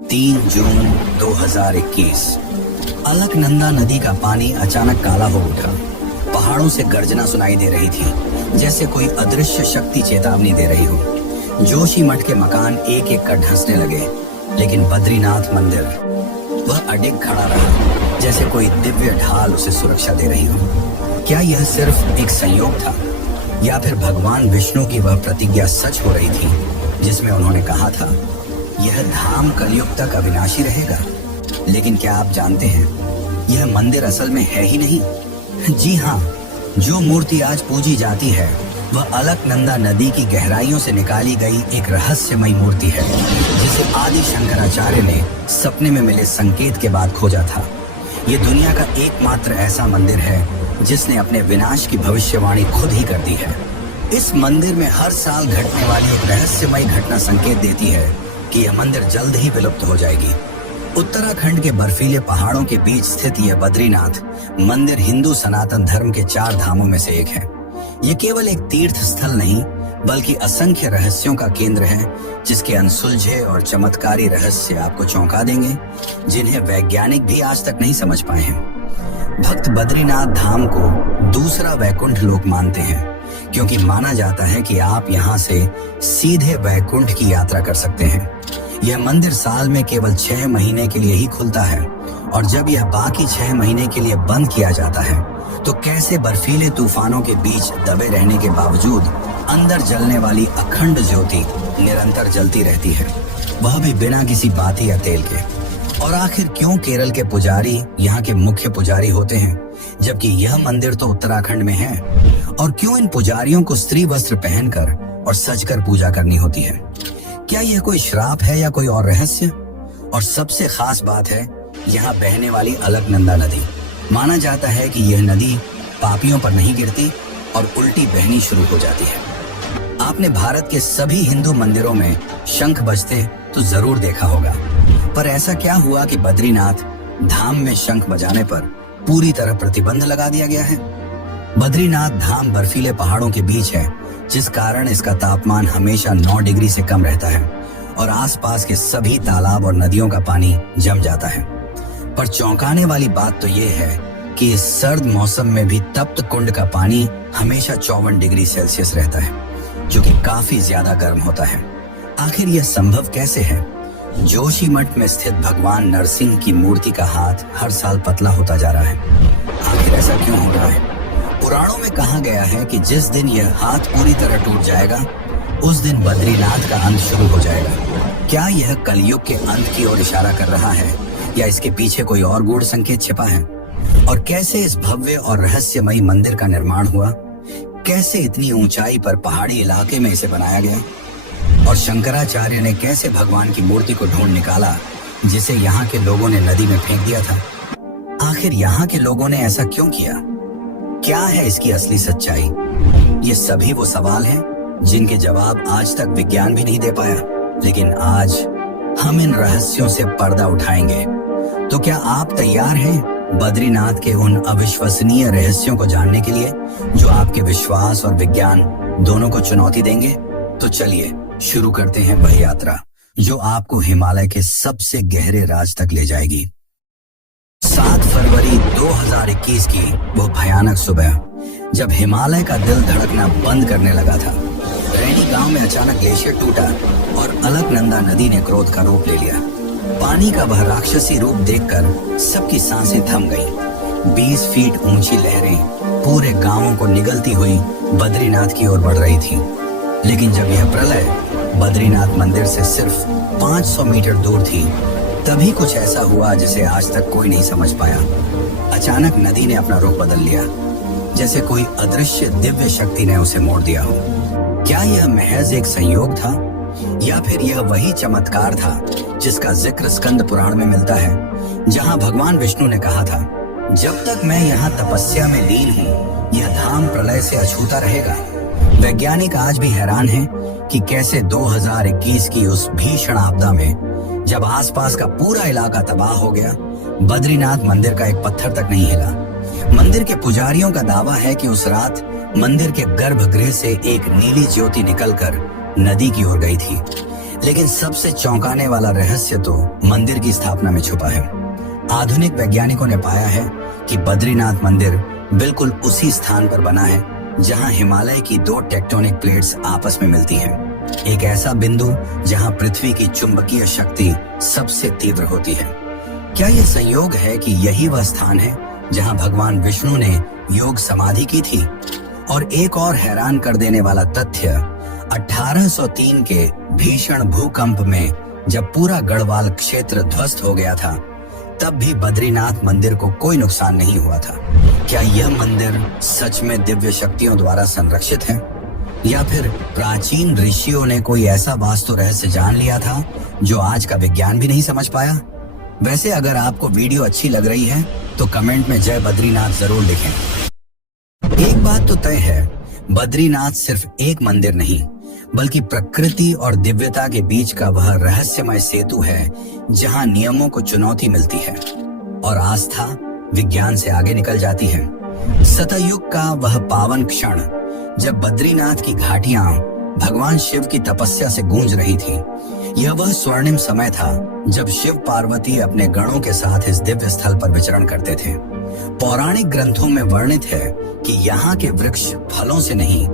3 जून 2021। अलकनंदा नदी का पानी अचानक काला हो उठा। पहाड़ों से गर्जना सुनाई दे रही थी, जैसे कोई अदृश्य शक्ति चेतावनी दे रही हो। जोशीमठ के मकान एक एक कर धंसने लगे, लेकिन बद्रीनाथ मंदिर वह अडिग खड़ा रहा, जैसे कोई दिव्य ढाल उसे सुरक्षा दे रही हो। क्या यह सिर्फ एक संयोग था, या फिर भगवान विष्णु की वह प्रतिज्ञा सच हो रही थी, जिसमें उन्होंने कहा था यह धाम कलयुग तक अविनाशी रहेगा? लेकिन क्या आप जानते हैं, यह मंदिर असल में है ही नहीं। जी हाँ, जो मूर्ति आज पूजी जाती है वह अलकनंदा नदी की गहराइयों से निकाली गई एक रहस्यमयी मूर्ति है, जिसे आदि शंकराचार्य ने सपने में मिले संकेत के बाद खोजा था। ये दुनिया का एकमात्र ऐसा मंदिर है जिसने अपने विनाश की भविष्यवाणी खुद ही कर दी है। इस मंदिर में हर साल घटने वाली एक रहस्यमयी घटना संकेत देती है कि यह मंदिर जल्द ही विलुप्त हो जाएगी। उत्तराखंड के बर्फीले पहाड़ों के बीच स्थित यह बद्रीनाथ मंदिर हिंदू सनातन धर्म के 4 धामों में से एक है। ये केवल एक तीर्थ स्थल नहीं, बल्कि असंख्य रहस्यों का केंद्र है, जिसके अनसुलझे और चमत्कारी रहस्य आपको चौंका देंगे, जिन्हें वैज्ञानिक भी आज तक नहीं समझ पाए हैं। भक्त बद्रीनाथ धाम को दूसरा वैकुंठ लोक मानते हैं, क्योंकि माना जाता है कि आप यहाँ से सीधे वैकुंठ की यात्रा कर सकते हैं। यह मंदिर साल में केवल 6 महीने के लिए ही खुलता है, और जब यह बाकी 6 महीने के लिए बंद किया जाता है, तो कैसे बर्फीले तूफानों के बीच दबे रहने के बावजूद अंदर जलने वाली अखंड ज्योति निरंतर जलती रहती है, वह भी बिना किसी बाती या तेल के। और आखिर क्यों केरल के पुजारी यहाँ के मुख्य पुजारी होते हैं, जबकि यह मंदिर तो उत्तराखंड में है? और क्यों इन पुजारियों को स्त्री वस्त्र पहनकर और सजकर पूजा करनी होती है? क्या यह कोई श्राप है या कोई और रहस्य? और सबसे खास बात है यहाँ बहने वाली अलकनंदा नदी। माना जाता है कि यह नदी पापियों पर नहीं गिरती और उल्टी बहनी शुरू हो जाती है। आपने भारत के सभी हिंदू मंदिरों में शंख बजते तो जरूर देखा होगा, पर ऐसा क्या हुआ कि बद्रीनाथ धाम में शंख बजाने पर पूरी तरह प्रतिबंध लगा दिया गया है? बद्रीनाथ धाम बर्फीले पहाड़ों के बीच है, जिस कारण इसका तापमान हमेशा 9 डिग्री से कम रहता है, और आसपास के सभी तालाब और नदियों का पानी जम जाता है। पर चौंकाने वाली बात तो ये है कि इस सर्द मौसम में भी तप्त कुंड का पानी हमेशा 54 डिग्री सेल्सियस रहता है, जो कि काफी ज्यादा गर्म होता है। आखिर यह संभव कैसे है? जोशीमठ में स्थित भगवान नरसिंह की मूर्ति का हाथ हर साल पतला होता जा रहा है। आखिर ऐसा क्यों हो रहा है? पुराणों में कहा गया है कि जिस दिन यह हाथ पूरी तरह टूट जाएगा, उस दिन बद्रीनाथ का अंत शुरू हो जाएगा। क्या यह कलयुग के अंत की ओर इशारा कर रहा है, या इसके पीछे कोई और गूढ़ संकेत छिपा है? और कैसे इस भव्य और रहस्यमयी मंदिर का निर्माण हुआ? कैसे इतनी ऊंचाई पर पहाड़ी इलाके में इसे बनाया गया? और शंकराचार्य ने कैसे भगवान की मूर्ति को ढूंढ निकाला, जिसे यहाँ के लोगों ने नदी में फेंक दिया था? आखिर यहाँ के लोगों ने ऐसा क्यों किया? क्या है इसकी असली सच्चाई? ये सभी वो सवाल हैं जिनके जवाब आज तक विज्ञान भी नहीं दे पाया, लेकिन आज हम इन रहस्यों से पर्दा उठाएंगे। तो क्या आप तैयार हैं बद्रीनाथ के उन अविश्वसनीय रहस्यों को जानने के लिए, जो आपके विश्वास और विज्ञान दोनों को चुनौती देंगे? तो चलिए शुरू करते हैं वह यात्रा जो आपको हिमालय के सबसे गहरे राज तक ले जाएगी। 7 फरवरी 2021 की वो भयानक सुबह, जब हिमालय का दिल धड़कना बंद करने लगा था। रैनी गांव में अचानक ग्लेशियर टूटा और अलकनंदा नदी ने क्रोध का रूप ले लिया। पानी का वह राक्षसी रूप देखकर सबकी सांसें थम गईं। 20 फीट ऊंची लहरें पूरे गांवों को निगलती हुई बद्रीनाथ की ओर बढ़ रही थी। लेकिन जब यह प्रलय बद्रीनाथ मंदिर से सिर्फ 500 मीटर दूर थी, तभी कुछ ऐसा हुआ जिसे आज तक कोई नहीं समझ पाया। अचानक नदी ने अपना रुख बदल लिया, जैसे कोई अदृश्य दिव्य शक्ति ने उसे मोड़ दिया हो। क्या यह महज एक संयोग था, या फिर यह वही चमत्कार था जिसका जिक्र स्कंद पुराण में मिलता है, जहां भगवान विष्णु ने कहा था, जब तक मैं यहाँ तपस्या में लीन हूँ, यह धाम प्रलय से अछूता रहेगा। वैज्ञानिक आज भी हैरान हैं कि कैसे 2021 की उस भीषण आपदा में, जब आसपास का पूरा इलाका तबाह हो गया, बद्रीनाथ मंदिर का एक पत्थर तक नहीं हिला। मंदिर के पुजारियों का दावा है कि उस रात मंदिर के गर्भगृह से एक नीली ज्योति निकलकर नदी की ओर गई थी। लेकिन सबसे चौंकाने वाला रहस्य तो मंदिर की स्थापना में छुपा है। आधुनिक वैज्ञानिकों ने पाया है कि बद्रीनाथ मंदिर बिल्कुल उसी स्थान पर बना है जहां हिमालय की दो टेक्टोनिक प्लेट्स आपस में मिलती हैं। एक ऐसा बिंदु जहां पृथ्वी की चुंबकीय शक्ति सबसे तीव्र होती है। क्या यह संयोग है कि यही वह स्थान है जहां भगवान विष्णु ने योग समाधि की थी? और एक और हैरान कर देने वाला तथ्य, 1803 के भीषण भूकंप में जब पूरा गढ़वाल क्षेत्र ध्वस्त हो गया था, तब भी बद्रीनाथ मंदिर को कोई नुकसान नहीं हुआ था। क्या यह मंदिर सच में दिव्य शक्तियों द्वारा संरक्षित है, या फिर प्राचीन ऋषियों ने कोई ऐसा वास्तु रहस्य जान लिया था जो आज का विज्ञान भी नहीं समझ पाया? वैसे अगर आपको वीडियो अच्छी लग रही है तो कमेंट में जय बद्रीनाथ जरूर लिखें। एक बात तो तय है, बद्रीनाथ सिर्फ एक मंदिर नहीं बल्कि प्रकृति और दिव्यता के बीच का वह रहस्यमय सेतु है जहां नियमों को चुनौती मिलती है और आस्था विज्ञान से आगे निकल जाती है। सतयुग का वह पावन क्षण जब बद्रीनाथ की घाटियां भगवान शिव की तपस्या से गूंज रही थी, यह वह स्वर्णिम समय था जब शिव पार्वती अपने गणों के साथ इस दिव्य स्थल पर विचरण करते थे। पौराणिक ग्रंथों में वर्णित है कि यहाँ के वृक्ष फलों से नहीं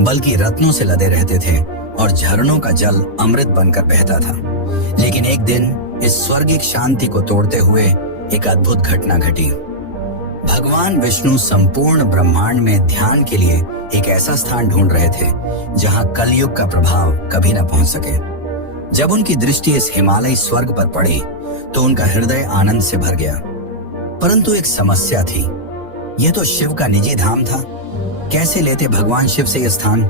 बल्कि रत्नों से लदे रहते थे और झरनों का जल अमृत बनकर बहता था। लेकिन एक दिन इस स्वर्गिक शांति को तोड़ते हुए एक अद्भुत घटना घटी। भगवान विष्णु संपूर्ण ब्रह्मांड में ध्यान के लिए एक ऐसा स्थान ढूंढ रहे थे जहां कलयुग का प्रभाव कभी न पहुंच सके। जब उनकी दृष्टि इस हिमालयी स्वर्ग पर पड़ी तो उनका हृदय आनंद से भर गया। परंतु एक समस्या थी, यह तो शिव का निजी धाम था, कैसे लेते भगवान शिव से यह स्थान?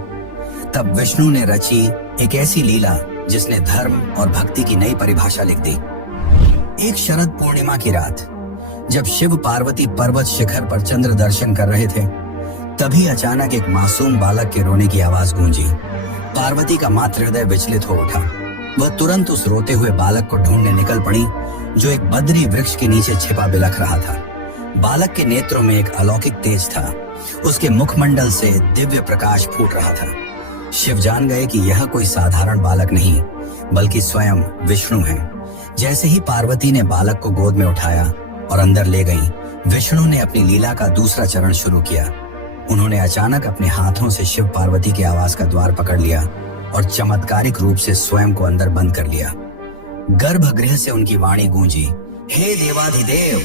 तब विष्णु ने रची एक ऐसी लीला जिसने धर्म और भक्ति की नई परिभाषा लिख दी। एक शरद पूर्णिमा की रात जब शिव पार्वती पर्वत शिखर पर चंद्र दर्शन कर रहे थे, तभी अचानक एक मासूम बालक के रोने की आवाज गूंजी। पार्वती का मातृ हृदय विचलित हो उठा। वह तुरंत उस रोते हुए बालक को ढूंढने निकल पड़ी जो एक बद्री वृक्ष के नीचे छिपा बिलख रहा था। बालक के नेत्रों में एक अलौकिक तेज था, उसके मुखमंडल से दिव्य प्रकाश फूट रहा था। शिव जान गए कि यह कोई साधारण बालक नहीं बल्कि स्वयं विष्णु है। जैसे ही पार्वती ने बालक को गोद में उठाया और अंदर ले गई, विष्णु ने अपनी लीला का दूसरा चरण शुरू किया। उन्होंने अचानक अपने हाथों से शिव पार्वती के आवास का द्वार पकड़ लिया और चमत्कारिक रूप से स्वयं को अंदर बंद कर लिया। गर्भगृह से उनकी वाणी गूंजी, हे देवाधिदेव,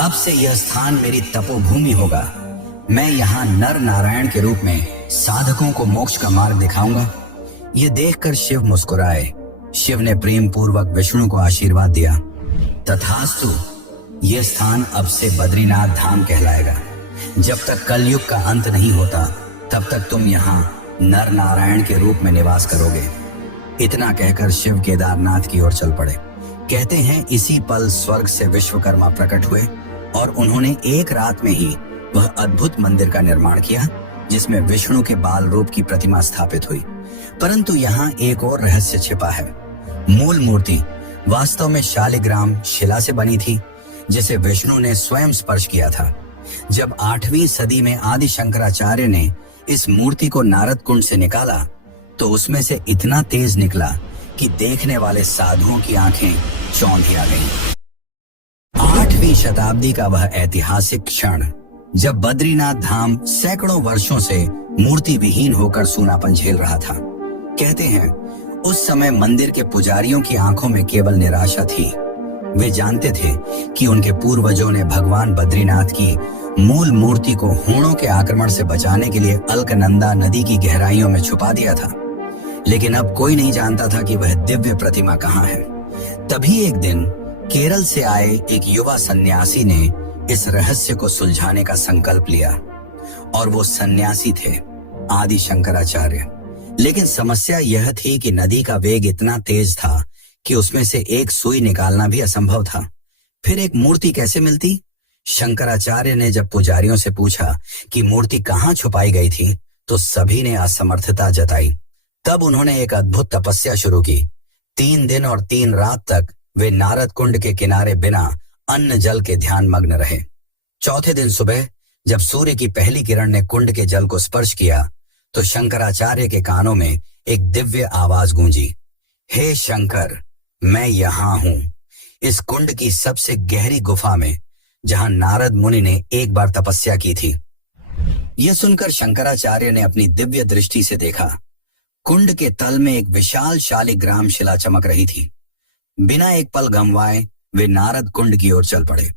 अब से यह स्थान मेरी तपोभूमि होगा। मैं यहाँ नर नारायण के रूप में साधकों को मोक्ष का मार्ग दिखाऊंगा। ये देखकर शिव मुस्कुराए। शिव ने प्रेम पूर्वक विष्णु को आशीर्वाद दिया, तथास्तु, यह स्थान अब से बद्रीनाथ धाम कहलाएगा। जब तक कलयुग का अंत नहीं होता तब तक तुम यहाँ नर नारायण के रूप में निवास करोगे। इतना कहकर शिव केदारनाथ की ओर चल पड़े। कहते हैं इसी पल स्वर्ग से विश्वकर्मा प्रकट हुए और उन्होंने एक रात में ही वह अद्भुत मंदिर का निर्माण किया जिसमें विष्णु के बाल रूप की प्रतिमा स्थापित हुई। परंतु यहाँ एक और रहस्य छिपा है। मूल मूर्ति वास्तव में शालिग्राम शिला से बनी थी जिसे विष्णु ने स्वयं स्पर्श किया था। जब 8वीं सदी में आदि शंकराचार्य ने इस मूर्ति को नारद कुंड से निकाला तो उसमें से इतना तेज निकला कि देखने वाले साधुओं की आंखें चौंधी आ गईं। 8वीं शताब्दी का वह ऐतिहासिक क्षण जब बद्रीनाथ धाम सैकड़ों वर्षों से मूर्ति विहीन होकर सूनापन झेल रहा था। कहते हैं उस समय मंदिर के पुजारियों की आंखों में केवल निराशा थी। वे जानते थे कि उनके पूर्वजों ने भगवान बद्रीनाथ की मूल मूर्ति को हूणों के आक्रमण से बचाने के लिए अलकनंदा नदी की गहराइयों में छुपा दिया था। लेकिन अब कोई नहीं जानता था कि वह दिव्य प्रतिमा कहाँ है। तभी एक दिन केरल से आए एक युवा सन्यासी ने इस रहस्य को सुलझाने का संकल्प लिया और वो सन्यासी थे आदि शंकराचार्य। लेकिन समस्या यह थी कि नदी का वेग इतना तेज था कि उसमें से एक सुई निकालना भी असंभव था। फिर एक मूर्ति कैसे मिलती? शंकराचार्य ने जब पुजारियों से पूछा कि मूर्ति कहाँ छुपाई गई थी तो सभी ने असमर्थता जताई। तब उन्होंने एक अद्भुत तपस्या शुरू की। 3 दिन और 3 रात तक वे नारद कुंड के किनारे बिना अन्न जल के ध्यान मग्न रहे। चौथे दिन सुबह जब सूर्य की पहली किरण ने कुंड के जल को स्पर्श किया तो शंकराचार्य के कानों में एक दिव्य आवाज गूंजी, हे शंकर, मैं यहाँ हूँ, इस कुंड की सबसे गहरी गुफा में, जहाँ नारद मुनि ने एक बार तपस्या की थी। यह सुनकर शंकराचार्य ने अपनी दिव्य दृष्टि से देखा। कुंड के तल में एक विशाल शालिग्राम शिला चमक रही थी। बिना एक पल गंवाए वे नारद कुंड की ओर चल पड़े।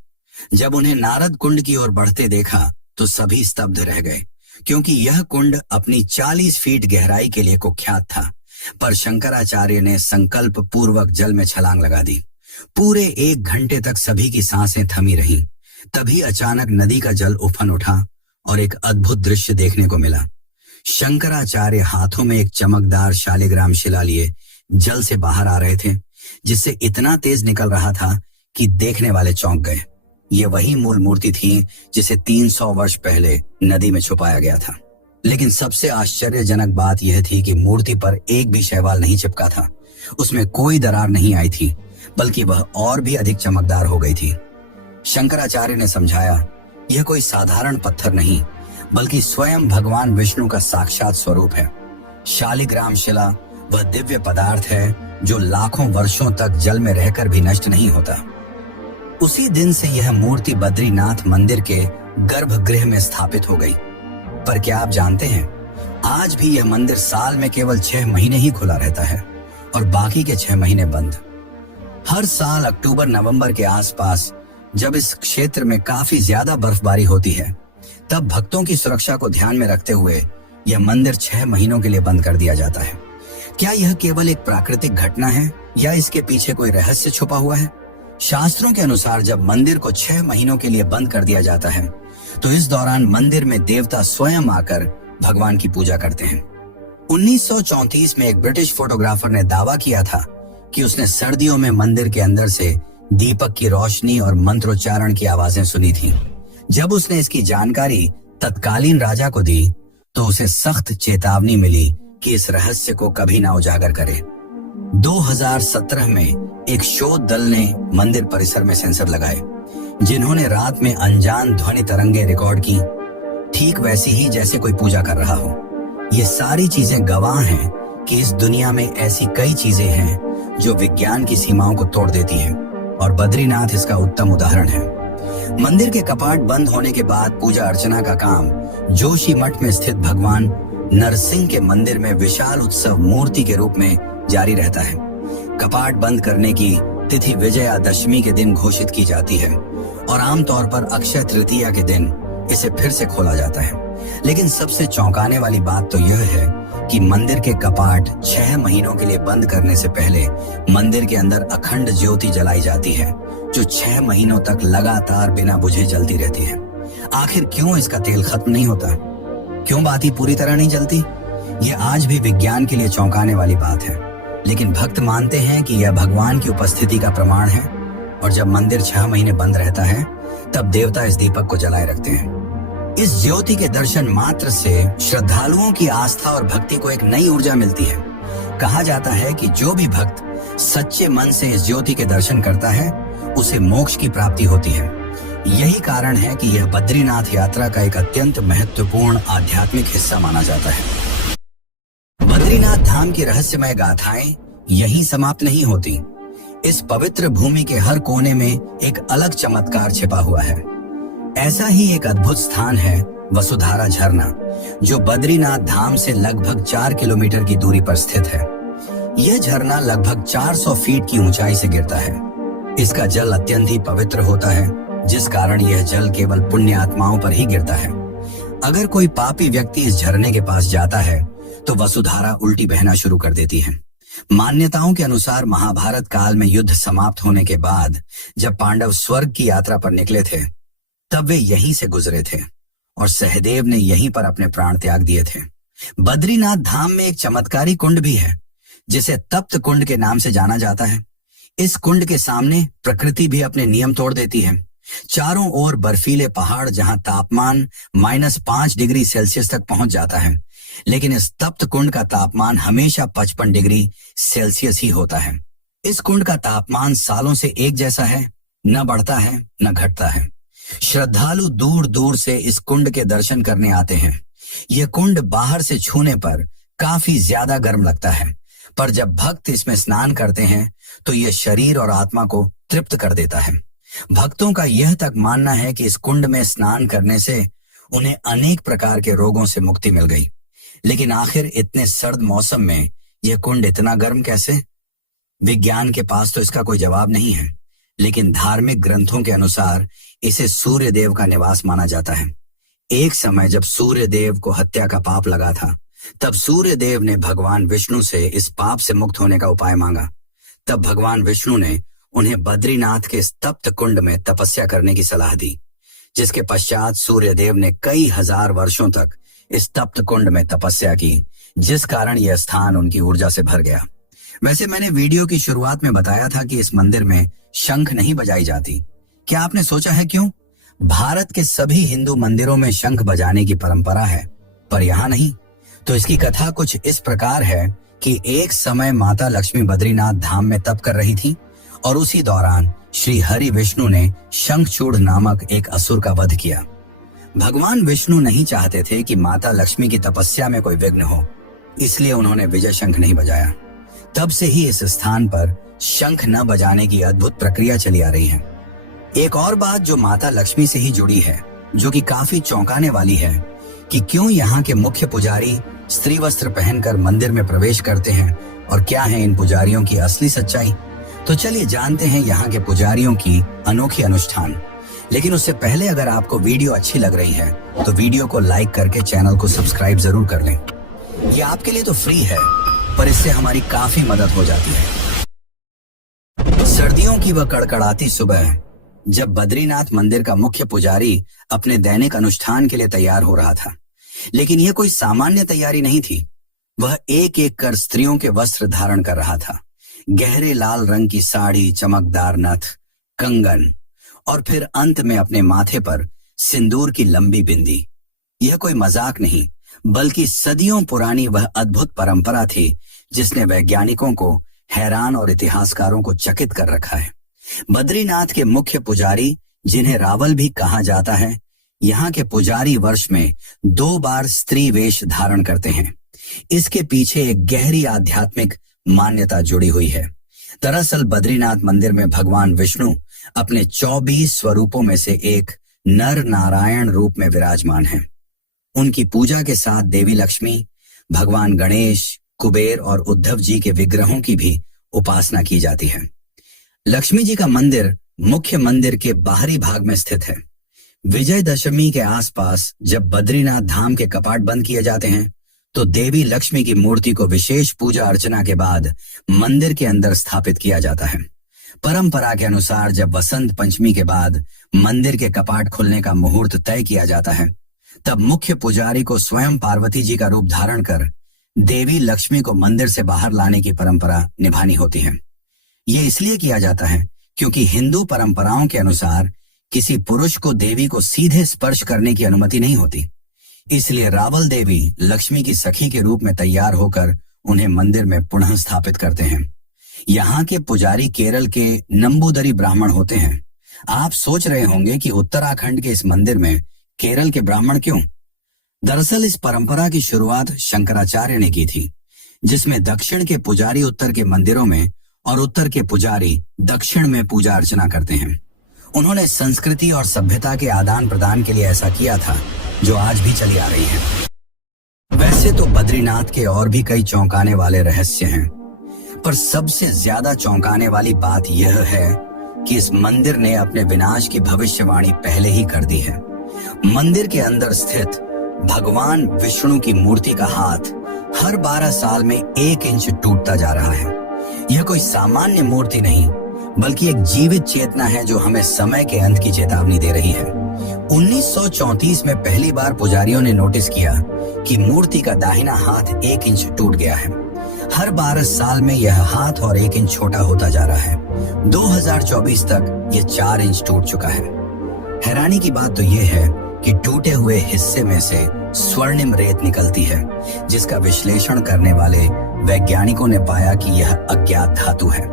जब उन्हें नारद कुंड की ओर बढ़ते देखा तो सभी स्तब्ध रह गए, क्योंकि यह कुंड अपनी 40 फीट गहराई के लिए कुख्यात था। पर शंकराचार्य ने संकल्प पूर्वक जल में छलांग लगा दी। पूरे 1 घंटे तक सभी की सांसें थमी रहीं। तभी अचानक नदी का जल उफन उठा और एक अद्भुत दृश्य देखने को मिला। शंकराचार्य हाथों में एक चमकदार शालिग्राम शिला लिए जल से बाहर आ रहे थे, जिससे इतना तेज निकल रहा था कि देखने वाले चौंक गए। ये वही मूल मूर्ति थी जिसे 300 वर्ष पहले नदी में छुपाया गया था। लेकिन सबसे आश्चर्यजनक बात यह थी कि मूर्ति पर एक भी शैवाल नहीं चिपका था। उसमें कोई दरार नहीं आई थी, बल्कि वह और भी अधिक चमकदार हो गई थी। शंकराचार्य ने समझाया, यह कोई साधारण पत्थर नहीं, बल्कि स्वयं भगवान विष्णु का साक्षात स्वरूप है। शालिग्राम शिला वह दिव्य पदार्थ है जो लाखों वर्षों तक जल में रहकर भी नष्ट नहीं होता। उसी दिन से यह मूर्ति बद्रीनाथ मंदिर के गर्भगृह में स्थापित हो गई। पर क्या आप जानते हैं, आज भी यह मंदिर साल में केवल 6 महीने ही खुला रहता है और बाकी के 6 महीने बंद। हर साल अक्टूबर नवंबर के आसपास जब इस क्षेत्र में काफी ज्यादा बर्फबारी होती है, तब भक्तों की सुरक्षा को ध्यान में रखते हुए यह मंदिर 6 महीनों के लिए बंद कर दिया जाता है। क्या यह केवल एक प्राकृतिक घटना है या इसके पीछे कोई रहस्य छुपा हुआ है? शास्त्रों के अनुसार जब मंदिर को 6 महीनों के लिए बंद कर दिया जाता है, तो इस दौरान मंदिर में देवता स्वयं आकर भगवान की पूजा करते हैं। 1934 में एक ब्रिटिश फोटोग्राफर ने दावा किया था कि उसने सर्दियों में मंदिर के अंदर से दीपक की रोशनी और मंत्रोच्चारण की आवाजें सुनी थी। जब उसने इसकी जानकारी तत्कालीन राजा को दी, तो उसे सख्त चेतावनी मिली कि इस रहस्य को कभी ना उजागर करे। 2017 में एक शोध दल ने मंदिर परिसर में सेंसर लगाए, जिन्होंने रात में अनजान ध्वनि तरंगे रिकॉर्ड की, ठीक वैसी ही जैसे कोई पूजा कर रहा हो। ये सारी चीजें गवाह हैं कि इस दुनिया में ऐसी कई चीजें हैं जो विज्ञान की सीमाओं को तोड़ देती हैं, और बद्रीनाथ इसका उत्तम उदाहरण है। मंदिर के कपाट बंद होने के बाद पूजा अर्चना का काम जोशी मठ में स्थित भगवान नरसिंह के मंदिर में विशाल उत्सव मूर्ति के रूप में जारी रहता है। कपाट बंद करने की तिथि विजयादशमी के दिन घोषित की जाती है और आमतौर पर अक्षय तृतीया के दिन इसे फिर से खोला जाता है। लेकिन सबसे चौंकाने वाली बात तो यह है कि मंदिर के कपाट 6 महीनों के लिए बंद करने से पहले मंदिर के अंदर अखंड ज्योति जलाई जाती है, जो 6 महीनों तक लगातार बिना बुझे जलती रहती है। आखिर क्यों इसका तेल खत्म नहीं होता? क्यों बाती पूरी तरह नहीं जलती? यह आज भी विज्ञान के लिए चौंकाने वाली बात है, लेकिन भक्त मानते हैं कि यह भगवान की उपस्थिति का प्रमाण है, और जब मंदिर 6 महीने बंद रहता है, तब देवता इस दीपक को जलाए रखते हैं। इस ज्योति के दर्शन मात्र से श्रद्धालुओं की आस्था और भक्ति को एक नई ऊर्जा मिलती है। कहा जाता है कि जो भी भक्त सच्चे मन से इस ज्योति के दर्शन करता है, उसे मोक्ष की प्राप्ति होती है। यही कारण है कि यह बद्रीनाथ यात्रा का एक अत्यंत महत्वपूर्ण आध्यात्मिक हिस्सा माना जाता है। बद्रीनाथ धाम की रहस्यमय गाथाएं यहीं समाप्त नहीं होती। इस पवित्र भूमि के हर कोने में एक अलग चमत्कार छिपा हुआ है। ऐसा ही एक अद्भुत स्थान है वसुधारा झरना, जो बद्रीनाथ धाम से लगभग 4 किलोमीटर की दूरी पर स्थित है। यह झरना लगभग 400 फीट की ऊंचाई से गिरता है। इसका जल अत्यंत ही पवित्र होता है, जिस कारण यह जल केवल पुण्य आत्माओं पर ही गिरता है। अगर कोई पापी व्यक्ति इस झरने के पास जाता है, तो वसुधारा उल्टी बहना शुरू कर देती है। मान्यताओं के अनुसार महाभारत काल में युद्ध समाप्त होने के बाद जब पांडव स्वर्ग की यात्रा पर निकले थे, तब वे यहीं से गुजरे थे और सहदेव ने यहीं पर अपने प्राण त्याग दिए थे। बद्रीनाथ धाम में एक चमत्कारी कुंड भी है, जिसे तप्त कुंड के नाम से जाना जाता है। इस कुंड के सामने प्रकृति भी अपने नियम तोड़ देती है। चारों ओर बर्फीले पहाड़, जहां तापमान -5 डिग्री सेल्सियस तक पहुंच जाता है, लेकिन इस तप्त कुंड का तापमान हमेशा 55 डिग्री सेल्सियस ही होता है। इस कुंड का तापमान सालों से एक जैसा है, न बढ़ता है न घटता है। श्रद्धालु दूर दूर से इस कुंड के दर्शन करने आते हैं। यह कुंड बाहर से छूने पर काफी ज्यादा गर्म लगता है, पर जब भक्त इसमें स्नान करते हैं तो यह शरीर और आत्मा को तृप्त कर देता है। भक्तों का यह तक मानना है कि इस कुंड में स्नान करने से उन्हें अनेक प्रकार के रोगों से मुक्ति मिल गई। लेकिन आखिर इतने सर्द मौसम में यह कुंड इतना गर्म कैसे? विज्ञान के पास तो इसका कोई जवाब नहीं है, लेकिन धार्मिक ग्रंथों के अनुसार इसे सूर्य देव का निवास माना जाता है। एक समय जब सूर्य देव को हत्या का पाप लगा था, तब सूर्य देव ने भगवान विष्णु से इस पाप से मुक्त होने का उपाय मांगा। तब भगवान विष्णु ने उन्हें बद्रीनाथ के तप्त कुंड में तपस्या करने की सलाह दी, जिसके पश्चात सूर्य देव ने कई हजार वर्षों तक इस तप्त कुंड में तपस्या की, जिस कारण यह स्थान उनकी ऊर्जा से भर गया। वैसे मैंने वीडियो की शुरुआत में बताया था कि इस मंदिर में शंख नहीं बजाई जाती। क्या आपने सोचा है क्यों? भारत के सभी हिंदू मंदिरों में शंख बजाने की परंपरा है, पर यहाँ नहीं। तो इसकी कथा कुछ इस प्रकार है कि एक समय माता लक्ष्मी बद्रीनाथ धाम में तप कर रही थी और उसी दौरान श्री हरि विष्णु ने शंखचूड़ नामक एक असुर का वध किया। भगवान विष्णु नहीं चाहते थे कि माता लक्ष्मी की तपस्या में कोई विघ्न हो, इसलिए उन्होंने विजय शंख नहीं बजाया। तब से ही इस स्थान पर शंख न बजाने की अद्भुत प्रक्रिया चली आ रही है। एक और बात जो माता लक्ष्मी से ही जुड़ी है, जो कि काफी चौंकाने वाली है, कि क्यों यहाँ के मुख्य पुजारी स्त्री वस्त्र पहनकर मंदिर में प्रवेश करते हैं और क्या है इन पुजारियों की असली सच्चाई। तो चलिए जानते हैं यहाँ के पुजारियों की अनोखी अनुष्ठान। लेकिन उससे पहले अगर आपको वीडियो अच्छी लग रही है तो वीडियो को लाइक करके चैनल को सब्सक्राइब जरूर कर लें। ये आपके लिए तो फ्री है, पर इससे हमारी काफी मदद हो जाती है। सर्दियों की वह कड़कड़ाती सुबह, जब बद्रीनाथ मंदिर का मुख्य पुजारी अपने दैनिक अनुष्ठान के लिए तैयार हो रहा था, लेकिन यह कोई सामान्य तैयारी नहीं थी। वह एक एक कर स्त्रियों के वस्त्र धारण कर रहा था। गहरे लाल रंग की साड़ी, चमकदार नथ, कंगन और फिर अंत में अपने माथे पर सिंदूर की लंबी बिंदी। यह कोई मजाक नहीं, बल्कि सदियों पुरानी वह अद्भुत परंपरा थी जिसने वैज्ञानिकों को हैरान और इतिहासकारों को चकित कर रखा है। बद्रीनाथ के मुख्य पुजारी, जिन्हें रावल भी कहा जाता है, यहाँ के पुजारी वर्ष में 2 बार स्त्री वेश धारण करते हैं। इसके पीछे एक गहरी आध्यात्मिक मान्यता जुड़ी हुई है। दरअसल बद्रीनाथ मंदिर में भगवान विष्णु अपने 24 स्वरूपों में से एक नर नारायण रूप में विराजमान हैं। उनकी पूजा के साथ देवी लक्ष्मी, भगवान गणेश, कुबेर और उद्धव जी के विग्रहों की भी उपासना की जाती है। लक्ष्मी जी का मंदिर मुख्य मंदिर के बाहरी भाग में स्थित है। विजयदशमी के आसपास जब बद्रीनाथ धाम के कपाट बंद किए जाते हैं, तो देवी लक्ष्मी की मूर्ति को विशेष पूजा अर्चना के बाद मंदिर के अंदर स्थापित किया जाता है। परंपरा के अनुसार जब वसंत पंचमी के बाद मंदिर के कपाट खुलने का मुहूर्त तय किया जाता है, तब मुख्य पुजारी को स्वयं पार्वती जी का रूप धारण कर देवी लक्ष्मी को मंदिर से बाहर लाने की परंपरा निभानी होती है। ये इसलिए किया जाता है क्योंकि हिंदू परंपराओं के अनुसार किसी पुरुष को देवी को सीधे स्पर्श करने की अनुमति नहीं होती। इसलिए रावल देवी लक्ष्मी की सखी के रूप में तैयार होकर उन्हें मंदिर में पुनः स्थापित करते हैं। यहाँ के पुजारी केरल के नंबूदरी ब्राह्मण होते हैं। आप सोच रहे होंगे कि उत्तराखंड के इस मंदिर में केरल के ब्राह्मण क्यों? दरअसल इस परंपरा की शुरुआत शंकराचार्य ने की थी, जिसमें दक्षिण के पुजारी उत्तर के मंदिरों में और उत्तर के पुजारी दक्षिण में पूजा अर्चना करते हैं। उन्होंने संस्कृति और सभ्यता के आदान प्रदान के लिए ऐसा किया था, जो आज भी चली आ रही है। वैसे तो बद्रीनाथ के और भी कई चौंकाने वाले रहस्य हैं, पर सबसे ज्यादा चौंकाने वाली बात यह है कि इस मंदिर ने अपने विनाश की भविष्यवाणी पहले ही कर दी है। मंदिर के अंदर स्थित भगवान विष्णु की मूर्ति का हाथ हर 12 साल में 1 इंच टूटता जा रहा है। यह कोई सामान्य मूर्ति नहीं, बल्कि एक जीवित चेतना है जो हमें समय के अंत की चेतावनी दे रही है। 1934 में पहली बार पुजारियों ने नोटिस किया कि मूर्ति का दाहिना हाथ 1 इंच टूट गया है। हर 12 साल में यह हाथ और 1 इंच छोटा होता जा रहा है। 2024 तक यह 4 इंच टूट चुका है। हैरानी की बात तो यह है कि टूटे हुए हिस्से में से स्वर्णिम रेत निकलती है, जिसका विश्लेषण करने वाले वैज्ञानिकों ने पाया कि यह अज्ञात धातु है।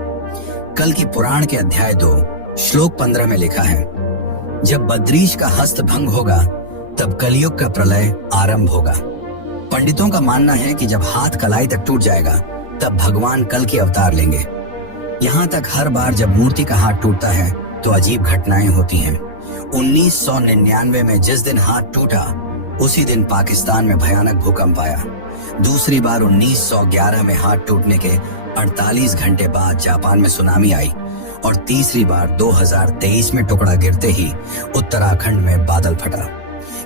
कल की पुराण के अध्याय 2 श्लोक 15 में लिखा है, जब बद्रीश का हस्त भंग होगा तब कलयुग का प्रलय आरंभ होगा। पंडितों का मानना है कि जब हाथ कलाई तक टूट जाएगा तब भगवान कल के अवतार लेंगे। यहाँ तक हर बार जब मूर्ति का हाथ टूटता है तो अजीब घटनाएं होती हैं। 1999 में जिस दिन हाथ टूटा उसी दिन पाकिस्तान में भयानक भूकंप आया। दूसरी बार 1911 में हाथ टूटने के 48 घंटे बाद जापान में सुनामी आई और तीसरी बार 2023 में टुकड़ा गिरते ही उत्तराखंड में बादल फटा।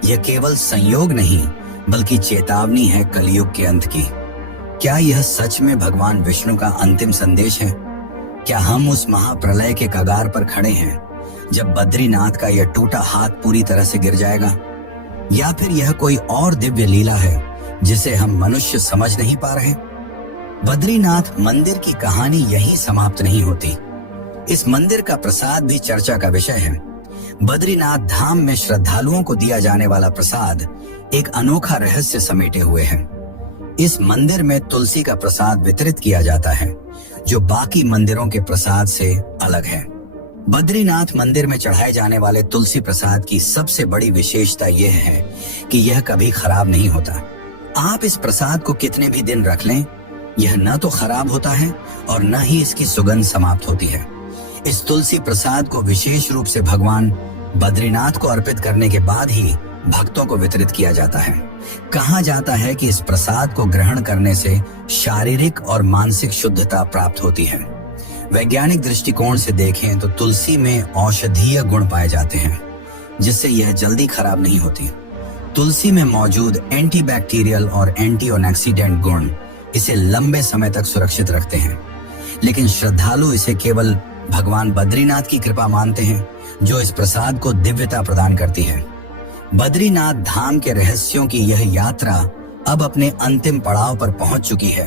यह केवल संयोग नहीं बल्कि चेतावनी है कलयुग के अंत की। क्या यह सच में भगवान विष्णु का अंतिम संदेश है? क्या हम उस महाप्रलय के कगार पर खड़े हैं जब बद्रीनाथ का यह टूटा हाथ पूरी तरह से गिर जाएगा? या फिर यह कोई और दिव्य लीला है जिसे हम मनुष्य समझ नहीं पा रहे? बद्रीनाथ मंदिर की कहानी यहीं समाप्त नहीं होती। इस मंदिर का प्रसाद भी चर्चा का विषय है। बद्रीनाथ धाम में श्रद्धालुओं को दिया जाने वाला प्रसाद एक अनोखा रहस्य समेटे हुए है। इस मंदिर में तुलसी का प्रसाद वितरित किया जाता है जो बाकी मंदिरों के प्रसाद से अलग है। बद्रीनाथ मंदिर में चढ़ाए जाने वाले तुलसी प्रसाद की सबसे बड़ी विशेषता यह है कि यह कभी खराब नहीं होता। आप इस प्रसाद को कितने भी दिन रख लें, यह न तो खराब होता है और न ही इसकी सुगंध समाप्त होती है। इस तुलसी प्रसाद को विशेष रूप से भगवान बद्रीनाथ को अर्पित करने के बाद ही भक्तों को वितरित किया जाता है। कहा जाता है कि इस प्रसाद को ग्रहण करने से शारीरिक और मानसिक शुद्धता प्राप्त होती है। वैज्ञानिक दृष्टिकोण से देखें तो तुलसी में औषधीय गुण पाए जाते हैं जिससे यह जल्दी खराब नहीं होती। तुलसी में मौजूद एंटीबैक्टीरियल और एंटीऑक्सीडेंट गुण इसे लंबे समय तक सुरक्षित रखते हैं। लेकिन श्रद्धालु इसे केवल भगवान बद्रीनाथ की कृपा मानते हैं जो इस प्रसाद को दिव्यता प्रदान करती है। बद्रीनाथ धाम के रहस्यों की यह यात्रा अब अपने अंतिम पड़ाव पर पहुंच चुकी है,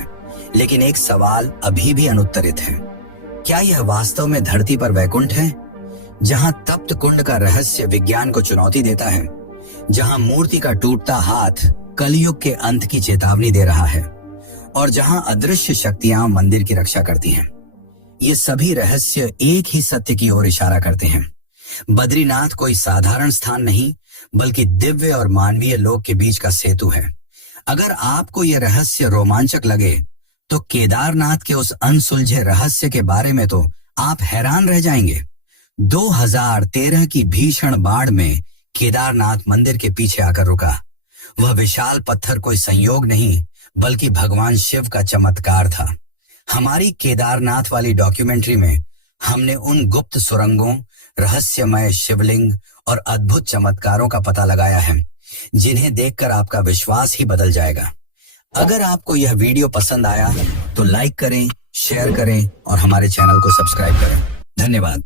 लेकिन एक सवाल अभी भी अनुत्तरित है। क्या यह वास्तव में धरती पर वैकुंठ है, जहां तप्त कुंड का रहस्य विज्ञान को चुनौती देता है, जहां मूर्ति का टूटता हाथ कलयुग के अंत की चेतावनी दे रहा है और जहां अदृश्य शक्तियां मंदिर की रक्षा करती हैं? ये सभी रहस्य एक ही सत्य की ओर इशारा करते हैं। बद्रीनाथ कोई साधारण स्थान नहीं बल्कि दिव्य और मानवीय लोक के बीच का सेतु है। अगर आपको यह रहस्य रोमांचक लगे तो केदारनाथ के उस अनसुलझे रहस्य के बारे में तो आप हैरान रह जाएंगे। 2013 की भीषण बाढ़ में केदारनाथ मंदिर के पीछे आकर रुका। वह विशाल पत्थर कोई संयोग नहीं बल्कि भगवान शिव का चमत्कार था। हमारी केदारनाथ वाली डॉक्यूमेंट्री में हमने उन गुप्त सुरंगों, रहस्यमय शिवलिंग और अद्भुत चमत्कारों का पता लगाया है जिन्हें देखकर आपका विश्वास ही बदल जाएगा। अगर आपको यह वीडियो पसंद आया तो लाइक करें, शेयर करें और हमारे चैनल को सब्सक्राइब करें। धन्यवाद।